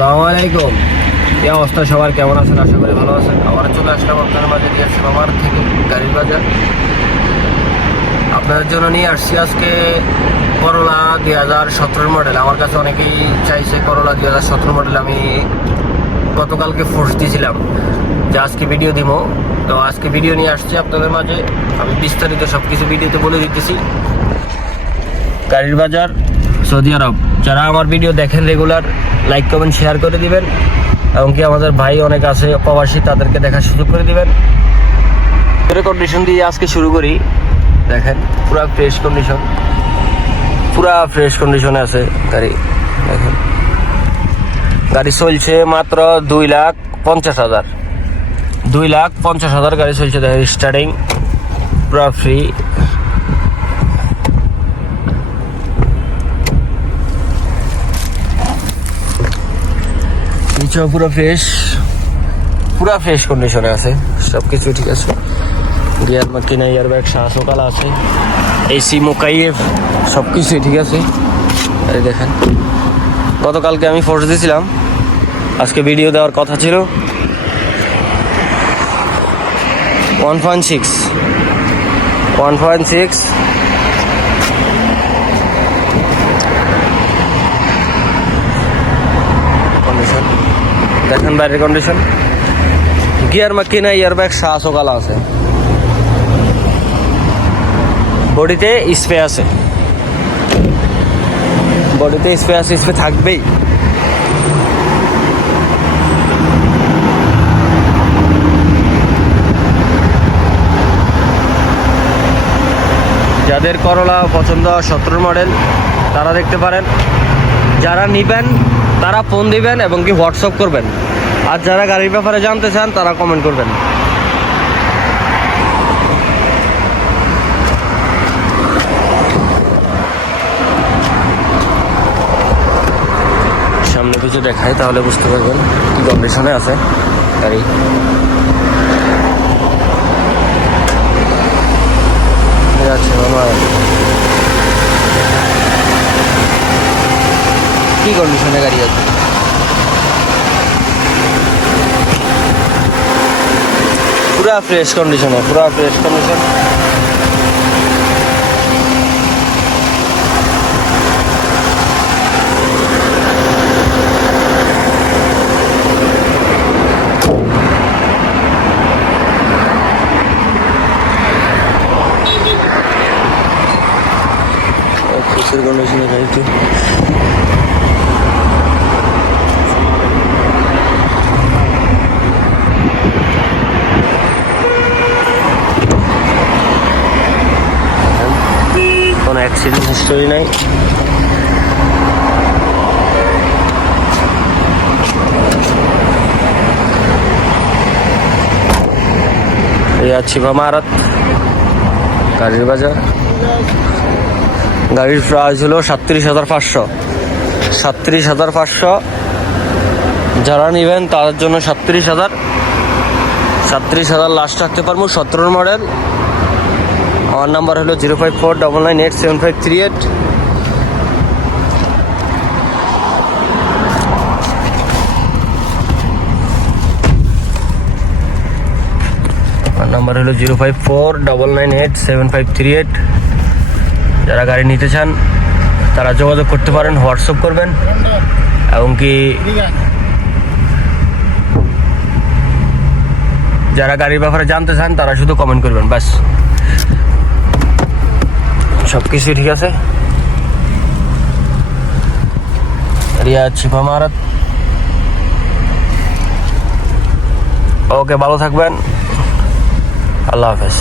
আসসালামু আলাইকুম। কি অবস্থা? সবার কেমন আছেন? আশা করি ভালো আছেন। আবার চলে আসলাম আপনার মাঝে দিয়েছি আমার থেকে গাড়ির বাজার। আপনাদের জন্য নিয়ে আসছি আজকে করলা দুই হাজার সতেরো মডেল আমার কাছে অনেকেই চাইছে করলা দুই হাজার সতেরো মডেল আমি গতকালকে ফোর্স দিয়েছিলাম যে আজকে ভিডিও দিব। তো আজকে ভিডিও নিয়ে আসছি আপনাদের মাঝে। আমি বিস্তারিত সব কিছু ভিডিওতে বলে দিতেছি। গাড়ির বাজার সৌদি আরব। যারা আমার ভিডিও দেখেন রেগুলার লাইক কমেন্ট শেয়ার করে দিবেন। এমনকি আমাদের ভাই অনেক আছে প্রবাসী তাদেরকে দেখার সুযোগ করে দিবেন। কন্ডিশন দিয়ে আজকে শুরু করি। দেখেন, পুরা ফ্রেশ কন্ডিশন পুরা ফ্রেশ কন্ডিশনে আছে গাড়ি। দেখেন। গাড়ি চলছে মাত্র দুই লাখ পঞ্চাশ হাজার। দুই লাখ পঞ্চাশ হাজার গাড়ি চলছে, দেখেন স্টার্টিং পুরা ফ্রি নিচেও পুরো ফ্রেশ পুরো ফ্রেশ কন্ডিশনে আছে সব কিছু ঠিক আছে। গিয়ার মাকিনা ইয়ার ব্যাগ শাহসকাল আছে এসি মোকাইফ সব কিছুই ঠিক আছে। এই দেখেন, গতকালকে আমি ফোর্স দিয়েছিলাম, আজকে ভিডিও দেওয়ার কথা ছিল। One point six one point six condition দেখেন বাইরের কন্ডিশন গিয়ার মাকিনা ইয়ার ব্যাগ সকাল আছে। বডিতে স্প্রে আছে। বডিতে স্পে আছে স্প্রে থাকবেই। যাদের করলা পছন্দ সতেরো মডেল তারা দেখতে পারেন। যারা নিবেন তারা ফোন দিবেন এবং কি হোয়াটসঅ্যাপ করবেন। আর যারা গাড়ির ব্যাপারে জানতে চান, তারা কমেন্ট করবেন। সামনে কিছু দেখায়, তাহলে বুঝতে পারবেন কি কন্ডিশনে আছে গাড়ি ঠিক আছে মামা কি কন্ডিশনে গাড়ি আছে? পুরা ফ্রেশ কন্ডিশনে পুরা ফ্রেশ কন্ডিশন ফ্রেশের কন্ডিশনে গাড়িটি অ্যাক্সিডেন্ট হিস্টোরি নাই। এই আছি মামারত, গাড়ির বাজার। গাড়ির প্রাইস হলো সাতত্রিশ হাজার পাঁচশো। সাতত্রিশ হাজার পাঁচশো, যারা নেবেন তাদের জন্য সাতত্রিশ হাজার। সাতত্রিশ হাজার লাস্ট রাখতে পারব সতেরো মডেল আমার নাম্বার হলো zero five four double nine eight seven five three eight. Number হলো zero five four double nine eight seven five three eight. যারা গাড়ি নিতে চান, তারা যোগাযোগ করতে পারেন, হোয়াটসঅ্যাপ করবেন। এবং কি যারা গাড়ির ব্যাপারে জানতে চান, তারা শুধু কমেন্ট করবেন, ব্যাস। সব কিছুই ঠিক আছে? রিয়াজ শিফা মারাত। ওকে ভালো থাকবেন। আল্লাহ হাফেজ।